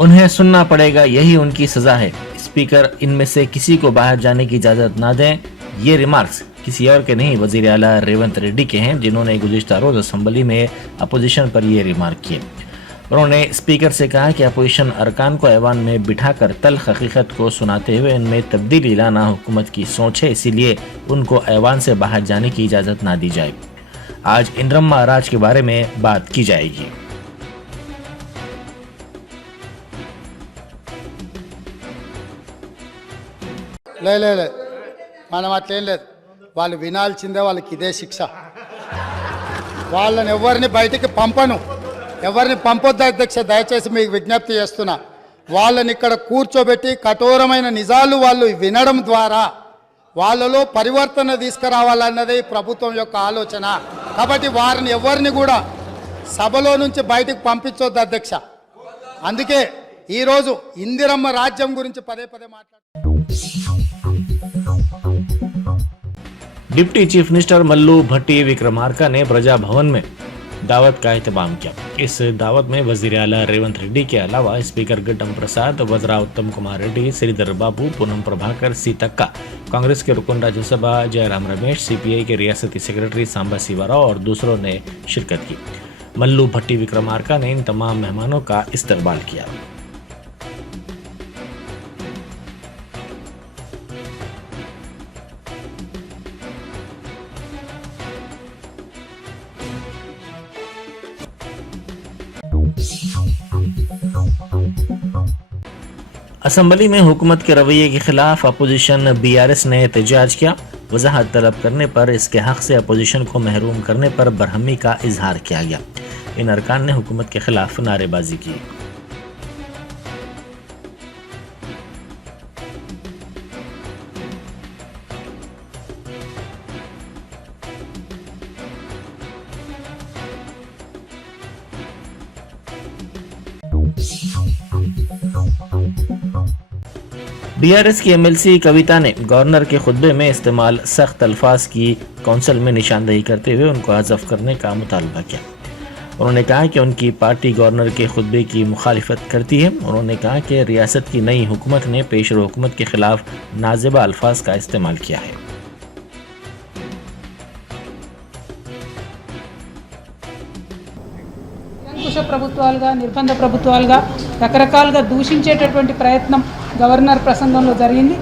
उन्हें सुनना पड़ेगा, यही उनकी सजा है। स्पीकर इनमें से किसी को बाहर जाने की इजाजत ना दें। ये रिमार्क्स किसी और के नहीं, वजीर आला रेवंत रेड्डी के हैं, जिन्होंने गुज़िश्ता रोज असेंबली में अपोजिशन पर ये रिमार्क किए। उन्होंने स्पीकर से कहा कि अपोजिशन अरकान को ऐवान में बिठाकर तल्ख हकीकत को सुनाते हुए इनमें तब्दीली लाना हुकूमत की सोच है, इसीलिए उनको ऐवान से बाहर जाने की इजाजत ना दी जाए। आज इंद्रम्मा राज के बारे में बात की जाएगी। లేదు మనం అట్లేం లేదు. వాళ్ళు వినాల్సిందే, వాళ్ళకి ఇదే శిక్ష. వాళ్ళని ఎవరిని బయటికి పంపను, ఎవరిని పంపొద్దు అధ్యక్ష. దయచేసి మీకు విజ్ఞప్తి చేస్తున్నా, వాళ్ళని ఇక్కడ కూర్చోబెట్టి కఠోరమైన నిజాలు వాళ్ళు వినడం ద్వారా వాళ్ళలో పరివర్తన తీసుకురావాలన్నదే ప్రభుత్వం యొక్క ఆలోచన. కాబట్టి వారిని ఎవరిని కూడా సభలో నుంచి బయటికి పంపించొద్దు అధ్యక్ష. అందుకే ఈరోజు ఇందిరమ్మ రాజ్యం గురించి పదే పదే మాట్లాడుతున్నాం. डिप्टी चीफ मिनिस्टर मल्लू भट्टी विक्रमार्का ने प्रजा भवन में दावत का एहतमाम किया। इस दावत में वजीर आला रेवंत रेड्डी के अलावा स्पीकर गड्डम प्रसाद, वज़रा उत्तम कुमार रेड्डी, श्रीधर बाबू, पूनम प्रभाकर, सीतक्का, कांग्रेस के रुकन राज्यसभा जयराम रमेश, सीपीआई के रियासती सेक्रेटरी सांबा सिवाराव और दूसरों ने शिरकत की। मल्लू भट्टी विक्रमार्का ने इन तमाम मेहमानों का इस्तकबाल किया। असेंबली में हुकूमत के रवैये के खिलाफ अपोजिशन बीआरएस ने एहतजाज किया। वजाहत तलब करने पर इसके हक से अपोजिशन को महरूम करने पर बरहमी का इजहार किया गया। इन अरकान ने हुकूमत के खिलाफ नारेबाजी की। बीआरएस की एमएलसी कविता ने गवर्नर के खुतबे में इस्तेमाल सख्त अल्फाज की कौंसिल में निशानदेही करते हुए उनको हज़फ करने का मुतालबा किया। उन्होंने कहा कि उनकी पार्टी गवर्नर के खुतबे की मुखालिफत करती है। उन्होंने कहा कि रियासत की नई हुकूमत ने पेशरो हुकूमत के खिलाफ नाज़िबा अल्फाज का इस्तेमाल किया है। ప్రభుత్వాలుగా నిర్బంధ ప్రభుత్వాలుగా రకరకాలుగా దూషించేటటువంటి ప్రయత్నం గవర్నర్ ప్రసంగంలో జరిగింది.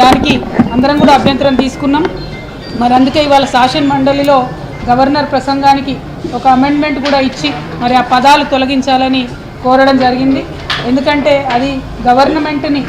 దానికి అందరం కూడా అభ్యంతరం తీసుకున్నాం. మరి అందుకే ఇవాళ శాసన మండలిలో గవర్నర్ ప్రసంగానికి ఒక అమెండ్మెంట్ కూడా ఇచ్చి మరి ఆ పదాలు తొలగించాలని కోరడం జరిగింది. ఎందుకంటే అది గవర్నమెంట్ని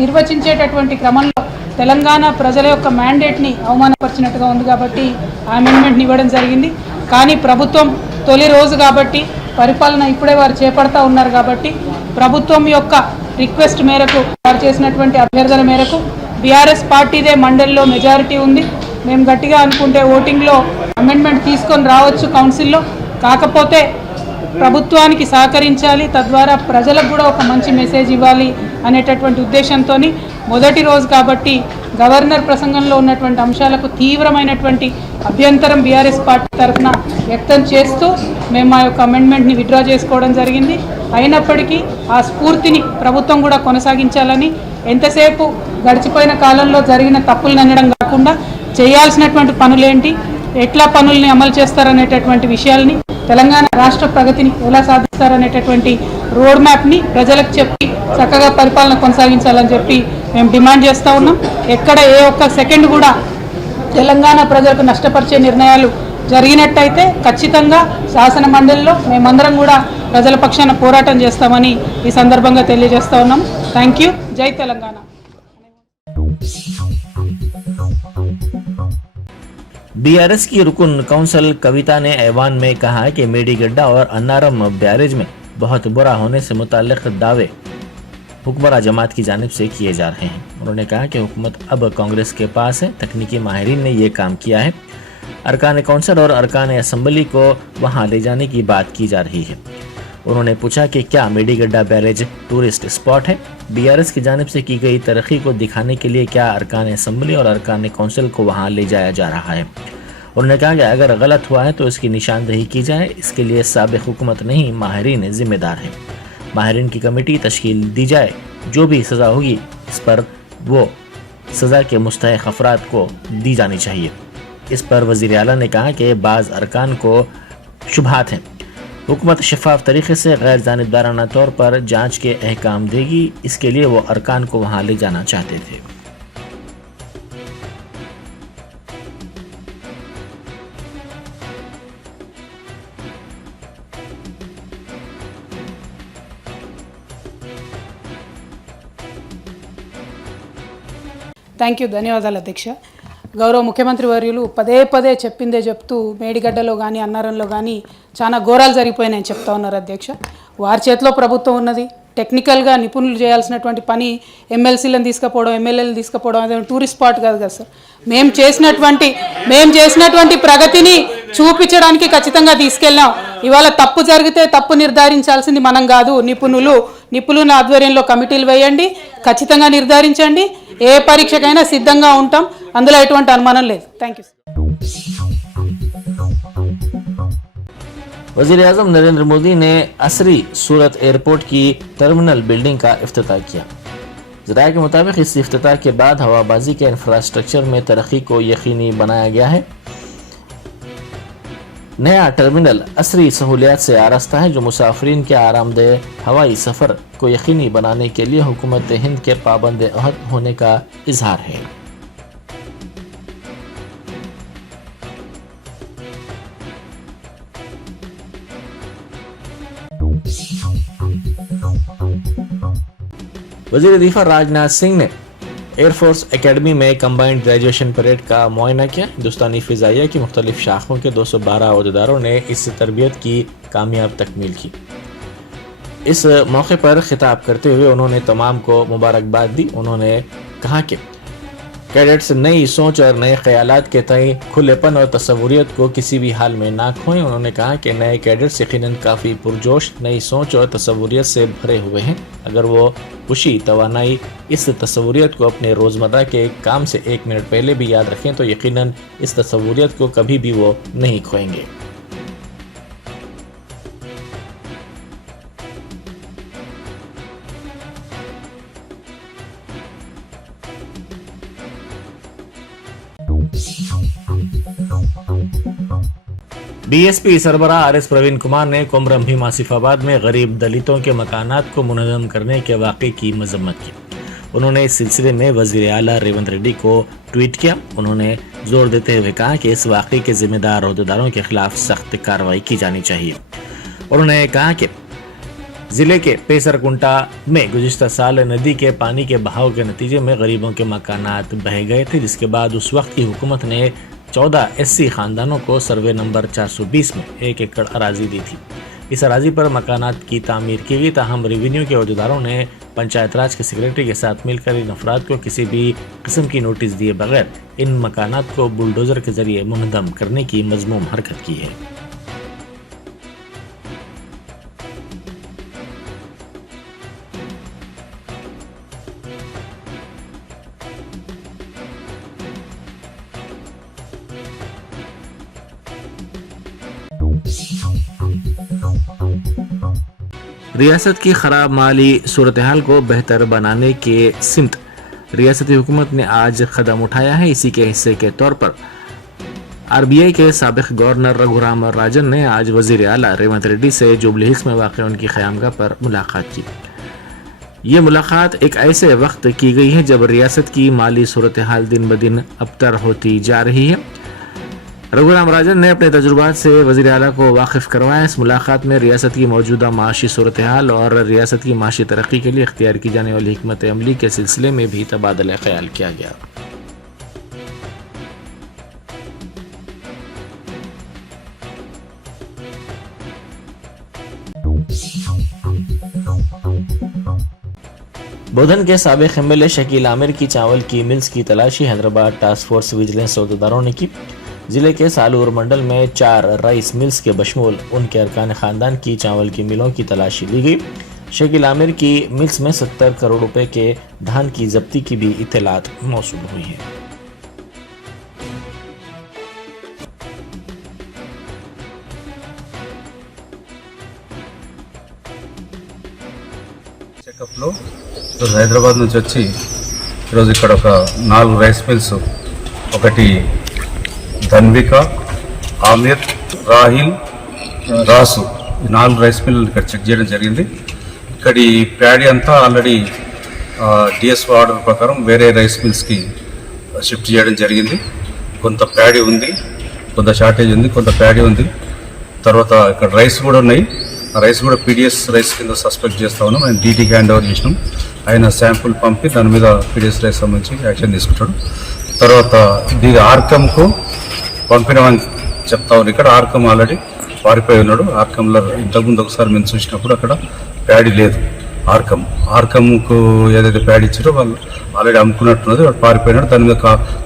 నిర్వచించేటటువంటి క్రమంలో తెలంగాణ ప్రజల యొక్క మ్యాండేట్ని అవమానపరిచినట్టుగా ఉంది కాబట్టి ఆ అమెండ్మెంట్ని ఇవ్వడం జరిగింది. కానీ ప్రభుత్వం తొలి రోజు కాబట్టి పరిపాలన ఇప్పుడే వారు చేపడతా ఉన్నారు కాబట్టి ప్రభుత్వం యొక్క రిక్వెస్ట్ మేరకు వారు చేసినటువంటి అభ్యర్థన మేరకు బీఆర్ఎస్ పార్టీదే మండలిలో మెజారిటీ ఉంది. మేము గట్టిగా అనుకుంటే ఓటింగ్లో అమెండ్మెంట్ తీసుకొని రావచ్చు కౌన్సిల్లో. కాకపోతే ప్రభుత్వానికి సహకరించాలి, తద్వారా ప్రజలకు కూడా ఒక మంచి మెసేజ్ ఇవ్వాలి అనేటటువంటి ఉద్దేశంతో మొదటి రోజు కాబట్టి గవర్నర్ ప్రసంగంలో ఉన్నటువంటి అంశాలకు తీవ్రమైనటువంటి అభ్యంతరం బీఆర్ఎస్ పార్టీ తరఫున వ్యక్తం చేస్తూ మేము మా యొక్క అమెండ్మెంట్ని విత్డ్రా చేసుకోవడం జరిగింది. అయినప్పటికీ ఆ స్ఫూర్తిని ప్రభుత్వం కూడా కొనసాగించాలని, ఎంతసేపు గడిచిపోయిన కాలంలో జరిగిన తప్పులను అనడం కాకుండా చేయాల్సినటువంటి పనులేంటి, ఎట్లా పనుల్ని అమలు చేస్తారనేటటువంటి విషయాల్ని, తెలంగాణ రాష్ట్ర ప్రగతిని ఎలా సాధిస్తారనేటటువంటి రోడ్ మ్యాప్ని ప్రజలకు చెప్పి చక్కగా పరిపాలన కొనసాగించాలని చెప్పి మేము డిమాండ్ చేస్తూ ఉన్నాం. ఎక్కడ ఏ ఒక్క సెకండ్ కూడా తెలంగాణ ప్రజలకు నష్టపరిచే నిర్ణయాలు జరిగినట్టయితే ఖచ్చితంగా శాసన మండలిలో మేమందరం కూడా ప్రజల పక్షాన పోరాటం చేస్తామని ఈ సందర్భంగా తెలియజేస్తా ఉన్నాం. Thank you. జై తెలంగాణ. बीआरएस की रुकन काउंसिल कविता ने ऐवान में कहा कि मेडीगड्ढा और अन्नारम बैरेज में बहुत बुरा होने से मुताल्लिक दावे हुक्मरान जमात की जानिब से किए जा रहे हैं। उन्होंने कहा कि हुकूमत अब कांग्रेस के पास है, तकनीकी माहिरीन ने ये काम किया है। अरकान कौंसिल और अरकान असम्बली को वहाँ ले जाने की बात की जा रही है। उन्होंने पूछा कि क्या मेडीगड्ढा बैरेज टूरिस्ट स्पॉट है। बीआरएस की जानिब से की गई तरक्की को दिखाने के लिए क्या अरकान असम्बली और अरकान कौंसिल को वहाँ ले जाया जा रहा है। उन्होंने कहा कि अगर गलत हुआ है तो इसकी निशानदेही की जाए। इसके लिए साबिक हुकूमत नहीं, माहिरीन जिम्मेदार हैं। माहिरीन की कमेटी तश्कील दी जाए, जो भी सज़ा होगी इस पर वो सज़ा के मुस्तहिक अफराद को दी जानी चाहिए। इस पर वज़ीर आला ने कहा कि बाज़ अरकान को शुबहात हैं। हुकूमत शफाफ तरीके से गैर जानिबदाराना तौर पर जांच के अहकाम देगी। इसके लिए वो अरकान को वहाँ ले जाना चाहते थे। థ్యాంక్ యూ, ధన్యవాదాలు అధ్యక్ష. గౌరవ ముఖ్యమంత్రి వర్యులు పదే పదే చెప్పిందే చెప్తూ మేడిగడ్డలో కానీ అన్నారంలో కానీ చాలా ఘోరాలు జరిగిపోయినాయని చెప్తా ఉన్నారు అధ్యక్ష. వారి చేతిలో ప్రభుత్వం ఉన్నది. టెక్నికల్గా నిపుణులు చేయాల్సినటువంటి పని ఎమ్మెల్సీలను తీసుకుపోవడం, ఎమ్మెల్యేలను తీసుకుపోవడం అదే టూరిస్ట్ స్పాట్ కాదు కదా సార్. మేము చేసినటువంటి ప్రగతిని చూపించడానికి ఖచ్చితంగా తీసుకెళ్ళాం. ఇవాళ తప్పు జరిగితే తప్పు నిర్ధారించాల్సింది మనం కాదు, నిపుణుల ఆధ్వర్యంలో కమిటీలు వేయండి, ఖచ్చితంగా నిర్ధారించండి. ఏ పరీక్షకైనా సిద్ధంగా ఉంటాం, అందులో ఎటువంటి అనుమానం లేదు. Thank you. वज़ीर आज़म नरेंद्र मोदी ने असरी सूरत एयरपोर्ट की टर्मिनल बिल्डिंग का इफ्तिताह किया। ज़राए के मुताबिक इस इफ्तिताह के बाद हवाबाजी के इंफ्रास्ट्रक्चर में तरक्की को यकीनी बनाया गया है। नया टर्मिनल असरी सहूलियात से आरास्ता है, जो मुसाफिरीन के आरामदेह हवाई सफ़र को यकीनी बनाने के लिए हुकूमत हिंद के पाबंद अहद होने का इजहार है। वज़ीर दिफा राजनाथ सिंह ने एयरफोर्स एकेडमी में कंबाइंड ग्रेजुएशन परेड का मुआयना किया। हिंदुस्तानी फ़िज़ाइया की मुख्तलिफ शाखों के 212 अहदेदारों ने इस तरबियत की कामयाब तकमील की। इस मौके पर खिताब करते हुए उन्होंने तमाम को मुबारकबाद दी। उन्होंने कहा कि कैडेट्स नई सोच और नए ख्यालात के तय खुलेपन और तसव्वुरियत को किसी भी हाल में ना खोएं। उन्होंने कहा कि नए कैडेट्स यकीनन काफ़ी पुरजोश, नई सोच और तसव्वुरियत से भरे हुए हैं। अगर वो खुशी, तवानाई इस तसव्वुरियत को अपने रोज़मर्रा के काम से 1 मिनट पहले भी याद रखें तो यकीनन इस तसव्वुरियत को कभी भी वो नहीं खोएंगे। बीएसपी सरबराह आरएस प्रवीण कुमार ने कोमरम भीम आसिफाबाद में गरीब दलितों के मकानात को मुनज़्ज़म करने के वाक़े की मजम्मत की। उन्होंने इस सिलसिले में वज़ीर आला रेवंत रेड्डी को ट्वीट किया। उन्होंने जोर देते हुए कहा कि इस वाक़े के जिम्मेदार अहदेदारों के खिलाफ सख्त कार्रवाई की जानी चाहिए। उन्होंने कहा कि ज़िले के पेसरकुंटा में गुज़िश्ता साल नदी के पानी के बहाव के नतीजे में गरीबों के मकानात बह गए थे, जिसके बाद उस वक्त की हुकूमत ने 14 एससी खानदानों को सर्वे नंबर 420 में 1 एकड़ अराजी दी थी। इस अराजी पर मकानात की तामीर की गई, ताहम रेवेन्यू के अहदेदारों ने पंचायत राज के सेक्रेटरी के साथ मिलकर इन अफराद को किसी भी किस्म की नोटिस दिए बगैर इन मकानात को बुलडोज़र के जरिए मुनहदम करने की मज़मूम हरकत की है। रियासत की ख़राब माली सूरत हाल को बेहतर बनाने के सिमत रियासती हुकूमत ने आज कदम उठाया है। इसी के हिस्से के तौर पर आरबीआई के साबिक़ गवर्नर रघुराम राजन ने आज वज़ीर आला रेवंत रेड्डी से जुबली हिल्स में वाक़ उनकी क़यामगाह पर मुलाकात की। ये मुलाकात एक ऐसे वक्त की गई है जब रियासत की माली सूरत हाल दिन ब दिन अबतर होती जा रही है। रघुराम राजन ने अपने तजुर्बात से वज़ीर आला को वाकिफ़ करवाया। इस मुलाकात में रियासत की मौजूदा माशी सूरत हाल और रियासत की माशी तरक्की के लिए इख्तियार की जाने वाली हिकमत अमली के सिलसिले में भी तबादला ख्याल किया गया। बोधन के साबिक़ एमएलए शकील आमिर की चावल की मिल्स की तलाशी हैदराबाद टास्क फोर्स विजिलेंस अहदेदारों ने की। जिले के सालूर मंडल में 4 राइस मिल्स के बशमूल उनके अरकान ख़ानदान की चावल की मिलों की तलाशी ली गई। शकील आमिर की मिल्स में 70 करोड़ रुपए के धान की जब्ती की भी इत्तलात मौसूल हुई है। పికప్లో ఈరోజు హైదరాబాద్ నుంచి వచ్చి ఈరోజు ఇక్కడ ఒక 4 రైస్ మిల్స్, ఒకటి ధన్విక, ఆమిర్, రాహిల్, రాసు, ఈ 4 రైస్ మిల్లు ఇక్కడ చెక్ చేయడం జరిగింది. ఇక్కడి ప్యాడీ అంతా ఆల్రెడీ డిఎస్ఓ ఆర్డర్ ప్రకారం వేరే రైస్ మిల్స్కి షిఫ్ట్ చేయడం జరిగింది. కొంత ప్యాడీ ఉంది, కొంత షార్టేజ్ ఉంది, కొంత ప్యాడీ ఉంది. తర్వాత ఇక్కడ రైస్ కూడా ఉన్నాయి. ఆ రైస్ కూడా పీడిఎస్ రైస్ కింద సస్పెక్ట్ చేస్తా ఉన్నాం. ఆయన డీటీకి హ్యాండ్ ఓవర్ చేసినాం. ఆయన శాంపుల్ పంపి దాని మీద పీడిఎస్ రైస్ సంబంధించి యాక్షన్ తీసుకుంటాడు. తర్వాత దీని ఆర్కమ్కు పంపినామని చెప్తా ఉన్నాం. ఇక్కడ ఆర్కమ్ ఆల్రెడీ పారిపోయి ఉన్నాడు. ఆర్కంలో ఇంతకుముందు ఒకసారి మేము చూసినప్పుడు అక్కడ ప్యాడీ లేదు. ఆర్కమ్కు ఏదైతే ప్యాడ్ ఇచ్చారో వాళ్ళు ఆల్రెడీ అమ్ముకున్నట్టున్నది, వాడు పారిపోయినాడు. దాని మీద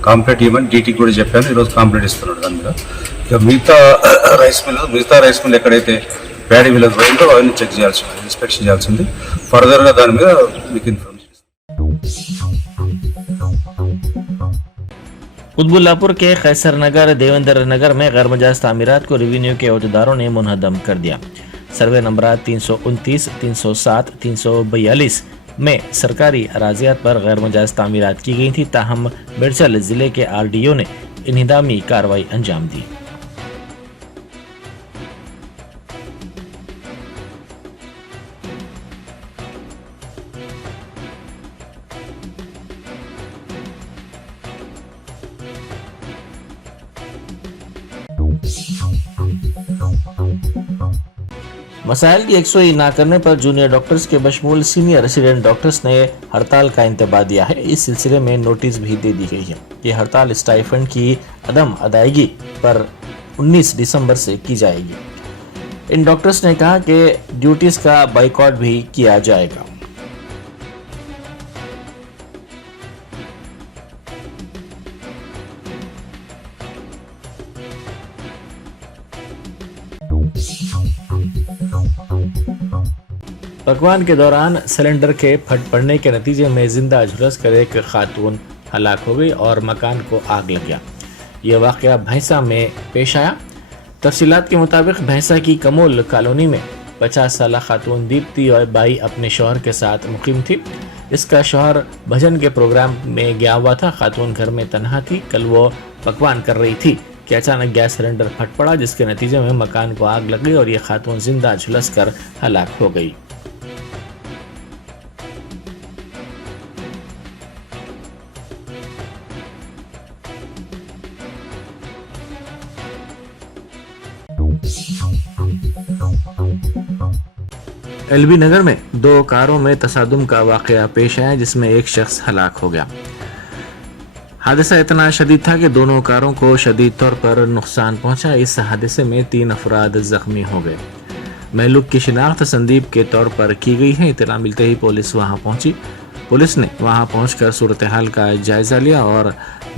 కాంప్లీట్ ఇవ్వమని డీటీకి కూడా చెప్పాను. ఈరోజు కాంప్లీట్ ఇస్తున్నాడు దాని మీద. ఇక మిగతా రైస్ మిల్ ఎక్కడైతే ప్యాడీ వీళ్ళకి పోయిందో అవన్నీ చెక్ చేయాల్సి ఉంది, ఇన్స్పెక్షన్ చేయాల్సింది. ఫర్దర్గా దాని మీద మీకు ఇన్ఫర్మేషన్. उद्बुल्लापुर के खैसर नगर देवेंद्र नगर में गैरमजाज तामीरात को रेवेन्यू के अहदेदारों ने मुनहदम कर दिया। सर्वे नंबर 329, 307, 342 में सरकारी अराजियात पर गैरमजाज तामीरात की गई थी। ताहम मिर्चल जिले के आरडीओ ने इन्हिदामी कार्रवाई अंजाम दी। मसाइल की यकसुई ना करने पर जूनियर डॉक्टर्स के बशमूल सीनियर रेसिडेंट डॉक्टर्स ने हड़ताल का इंतबा दिया है। इस सिलसिले में नोटिस भी दे दी गई है। ये हड़ताल स्टाइफंड की अदम अदायगी पर 19 दिसंबर से की जाएगी। इन डॉक्टर्स ने कहा कि ड्यूटीज का बाइकआउट भी किया जाएगा। पकवान के दौरान सिलेंडर के फट पड़ने के नतीजे में जिंदा झुलस कर एक खातून हलाक हो गई और मकान को आग लग गया। यह वाक़या भैंसा में पेश आया। तफसीलात के मुताबिक भैंसा की कमोल कॉलोनी में 50 साल खातून दीप्ति और बाई अपने शौहर के साथ मुकीम थी। इसका शौहर भजन के प्रोग्राम में गया हुआ था। खातून घर में तन्हा थी। कल वो पकवान कर रही थी कि अचानक गैस सिलेंडर फट पड़ा, जिसके नतीजे में मकान को आग लग गई और ये खातून जिंदा झुलस कर हलाक हो गई। एलबी नगर में 2 कारों में तसादुम का वाकया पेश आया, जिसमें एक शख्स हलाक हो गया। हादसा इतना शदीद था कि दोनों कारों को शदीद तौर पर नुकसान पहुंचा। इस हादसे में 3 अफराद जख्मी हो गए। महलूक की शिनाख्त संदीप के तौर पर की गई है। इत्तला मिलते ही पुलिस वहां पहुंची। पुलिस ने वहां पहुंचकर सूरत हाल का जायजा लिया और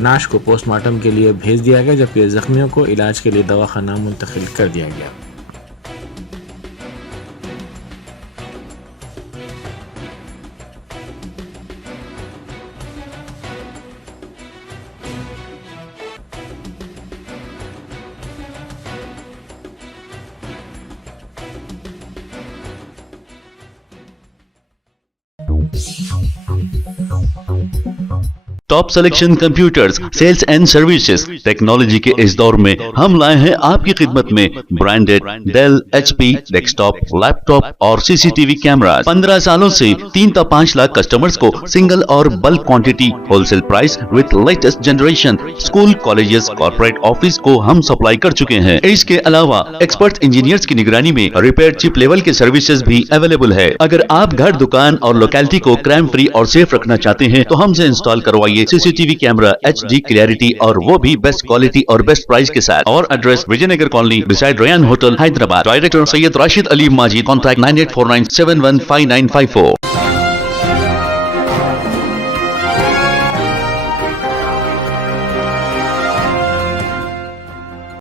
नाश को पोस्टमार्टम के लिए भेज दिया गया, जबकि जख्मियों को इलाज के लिए दवाखाना मुंतकिल कर दिया गया। Top selection computers, sales and services. Technology के इस दौर में हम लाए हैं आपकी खिदमत में branded Dell, HP desktop, laptop और सीसीटीवी कैमरा। 15 सालों से 3 से 5 लाख कस्टमर्स को सिंगल और bulk quantity, wholesale price with latest generation. School, colleges, corporate office को हम सप्लाई कर चुके हैं। इसके अलावा एक्सपर्ट इंजीनियर्स की निगरानी में रिपेयर चिप लेवल के सर्विसेज भी अवेलेबल है। अगर आप घर, दुकान और लोकेलिटी को क्राइम फ्री और सेफ रखना चाहते हैं तो हमसे इंस्टॉल करवाइए सीसीटीवी कैमरा HD क्लियरिटी, और वो भी बेस्ट क्वालिटी और बेस्ट प्राइस के साथ। और address Vijaynagar colony beside Ryan hotel, Hyderabad. Director Syed Rashid Ali Majid. Contact 9849715954।